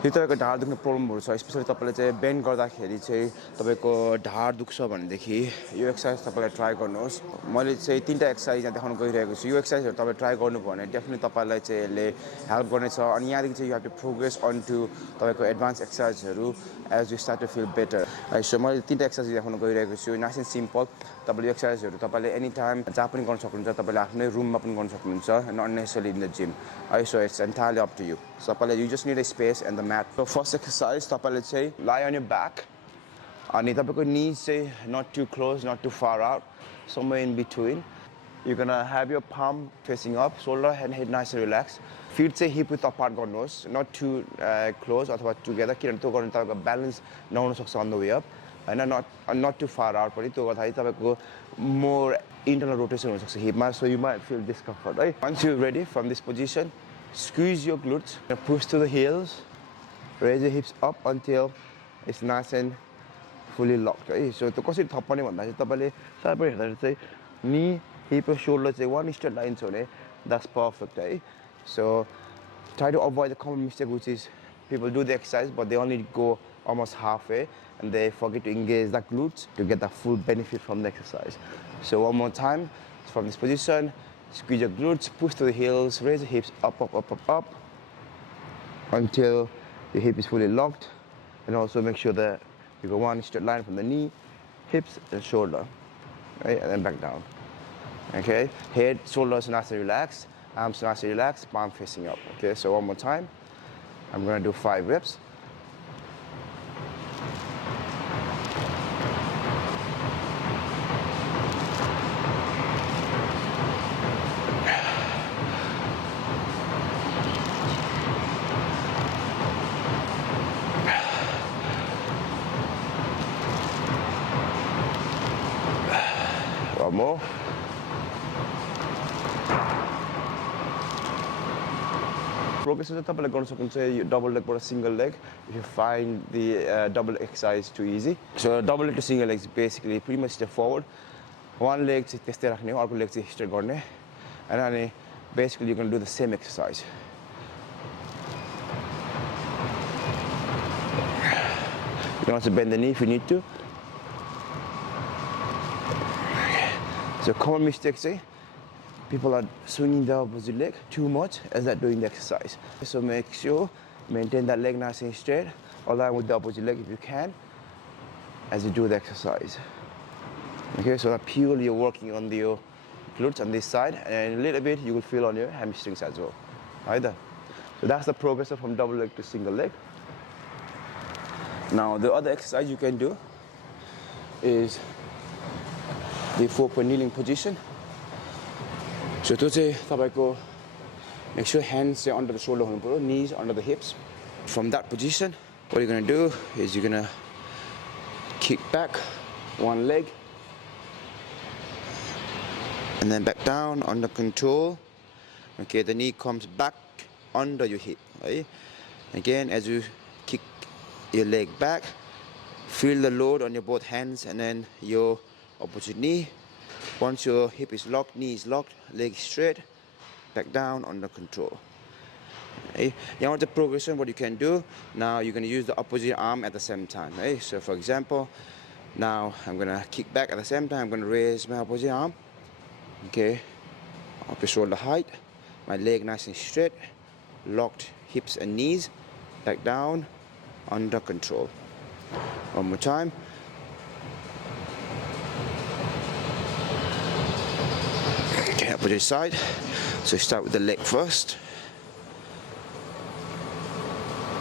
यो तपाईँको ढाड दुख्ने प्रब्लमहरु छ स्पेशली तपाईले चाहिँ बेन्ड गर्दाखेरि चाहिँ तपाईको ढाड दुख्छ भनेदेखि यो एक्सरसाइज तपाईले ट्राई गर्नुहोस् मैले चाहिँ तीनटा एक्सरसाइज यहाँ देखाउन गइरहेको छु यो एक्सरसाइजहरु तपाईले ट्राई गर्नु भने डेफिनेटली तपाईलाई चाहिँ यसले हेल्प गर्नेछ अनि यहाँदेखि चाहिँ you have to progress on to तपाईको एडभान्स एक्सरसाइजहरु as you start to feel better so मैले तीनटा एक्सरसाइज देखाउन गइरहेको छु नाइस एन्ड सिम्पल तपाईले यो एक्सरसाइजहरु तपाईले एनी टाइम जहाँ पनि गर्न सक्नुहुन्छ तपाईले आफ्नै रुममा पनि गर्न सक्नुहुन्छ not necessarily in the gym so it's entirely up to you so तपाईले you just need a space and the mat. So first exercise, tapale chai lie on your back. Ani tapako knees say not too close, not too far out, somewhere in between. You're gonna have your palm facing up, shoulder and head nice and relaxed. Feet say hip width apart गर्नुहोस्, not too close अथवा together. किनभने त्यो गर्नु तपाईको balance नहुन सक्छ on the way up. Hahn not too far out पनि त्यो गर्दाखेरि तपाईको more internal rotation हुन सक्छ हिपमा, so you might feel discomfort, right? Once you're ready from this position, squeeze your glutes, push to the heels. Raise your hips up until it's nice and fully locked, right? So to कसरी थप्ने भन्दा चाहिँ तपाईले साबै हेर्दा चाहिँ knee, hip र shoulder चाहिँ one straight line छ भने that's perfect, right? So try to avoid the common mistake which is people do the exercise but they only go almost halfway and they forget to engage the glutes to get the full benefit from the exercise. So one more time from this position, squeeze your glutes, push to the heels, raise the hips up until the hip is fully locked, and also make sure that you go one straight line from the knee, hips, and shoulder, right? And then back down. Okay, head, shoulders nice and relaxed, arms nice and relaxed, palm facing up. Okay, so one more time. I'm gonna do 5 reps. One more. Progress is तपाईले गर्न सक्नुहुन्छ double leg or a single leg if you find the double exercise too easy. So double leg to single leg is basically pretty much straightforward. One leg चाहिँ त्यस्तै राख्ने हो अर्को leg चाहिँ straight गर्ने and then basically you're going to do the same exercise. You can also bend the knee if you need to. So common mistake say people are swinging the opposite leg too much as they're doing the exercise. So make sure maintain that leg nice and straight, align with the opposite leg if you can as you do the exercise. Okay, so that purely you're working on your glutes on this side and a little bit you will feel on your hamstrings as well. Either. So that's the progress from double leg to single leg. Now the other exercise you can do is the 4-point kneeling position. So to say tapako make sure hands stay under the shoulder, knees under the hips. From that position, what you're gonna do is you're gonna kick back one leg and then back down under control. Okay, the knee comes back under your hip, right? Again, as you kick your leg back, feel the load on your both hands and then your opposite knee. Once your hip is locked, knee is locked, leg straight, back down under control. Okay. You want the progression, what you can do, now you're going to use the opposite arm at the same time. Right? So for example, now I'm going to kick back at the same time, I'm going to raise my opposite arm. Okay, up to shoulder height, my leg nice and straight, locked hips and knees, back down, under control. One more time. Okay, opposite side. So start with the leg first.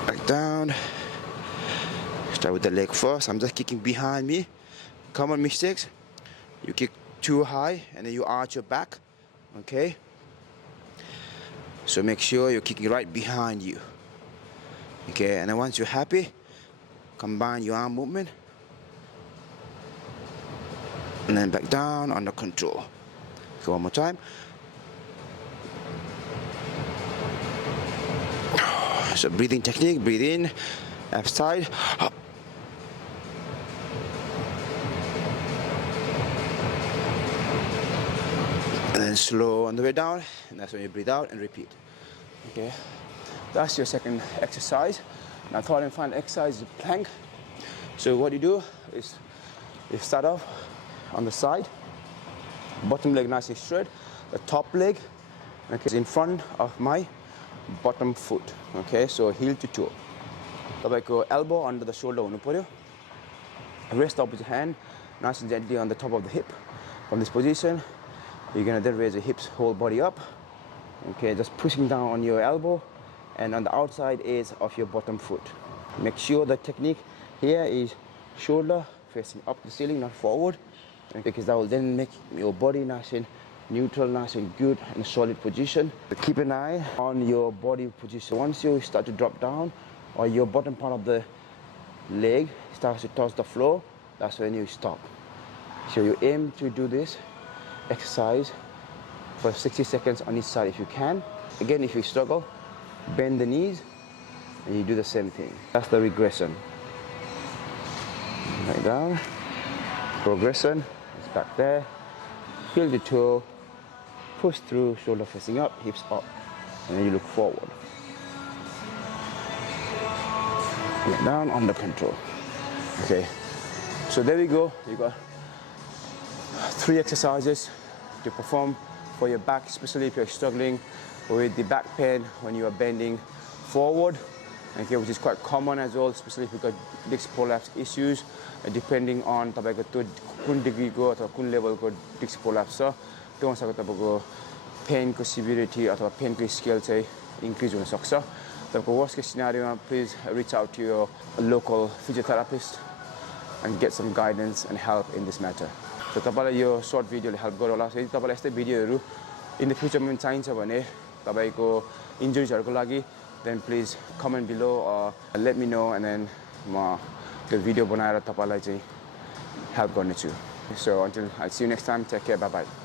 Back down. Start with the leg first. I'm just kicking behind me. Common mistakes. You kick too high and then you arch your back. Okay? So make sure you're kicking right behind you. Okay, and then once you're happy, combine your arm movement. And then back down under control. So one more time. So breathing technique, breathe in, left side. And then slow on the way down, and that's when you breathe out and repeat. Okay, that's your second exercise. Now third and final exercise is plank. So what you do is you start off on the side, bottom leg nice and straight, the top leg is in front of my bottom foot. Okay, so heel to toe. Tabaiko elbow under the shoulder हुनु पर्यो. Rest opposite hand nice and gently on the top of the hip. From this position, you're gonna then raise the hips, whole body up. Okay, just pushing down on your elbow and on the outside edge of your bottom foot. Make sure the technique here is shoulder facing up the ceiling, not forward, because that will then make your body nice and neutral, nice and good in a solid position. But keep an eye on your body position. Once you start to drop down or your bottom part of the leg starts to touch the floor, that's when you stop. So you aim to do this exercise for 60 seconds on each side if you can. Again, if you struggle, bend the knees and you do the same thing. That's the regression. Right down, progression, it's back there, heel to toe, push through, shoulder facing up, hips up, and then you look forward. Right down, under control. Okay, so there we go. You got 3 exercises to perform for your back, especially if you're struggling with the back pain when you are bending forward. Okay, which is quite common as well, especially if you've got disc prolapse issues, depending on तपाईँको त्यो कुन डिग्रीको अथवा कुन लेभलको disc prolapse छ त्यो अनुसारको तपाईँको पेनको सिभिरिटी अथवा पेनको स्केल चाहिँ इन्क्रिज हुन सक्छ. तपाईँको वर्स्ट केस सिनारियोमा please reach out to your local physiotherapist and get some guidance and help in this matter. So तपाईलाई यो सर्ट भिडियोले हेल्प गरौँ होला. यदि तपाईलाई यस्तै भिडियोहरू इन द फ्युचरमा पनि चाहिन्छ भने तपाईको इन्जुरिजहरुको लागि then please comment below or let me know and then म त्यो भिडियो बनाएर तपाईलाई चाहिँ हेल्प गर्नेछु. So until I see you next time, take care, bye bye.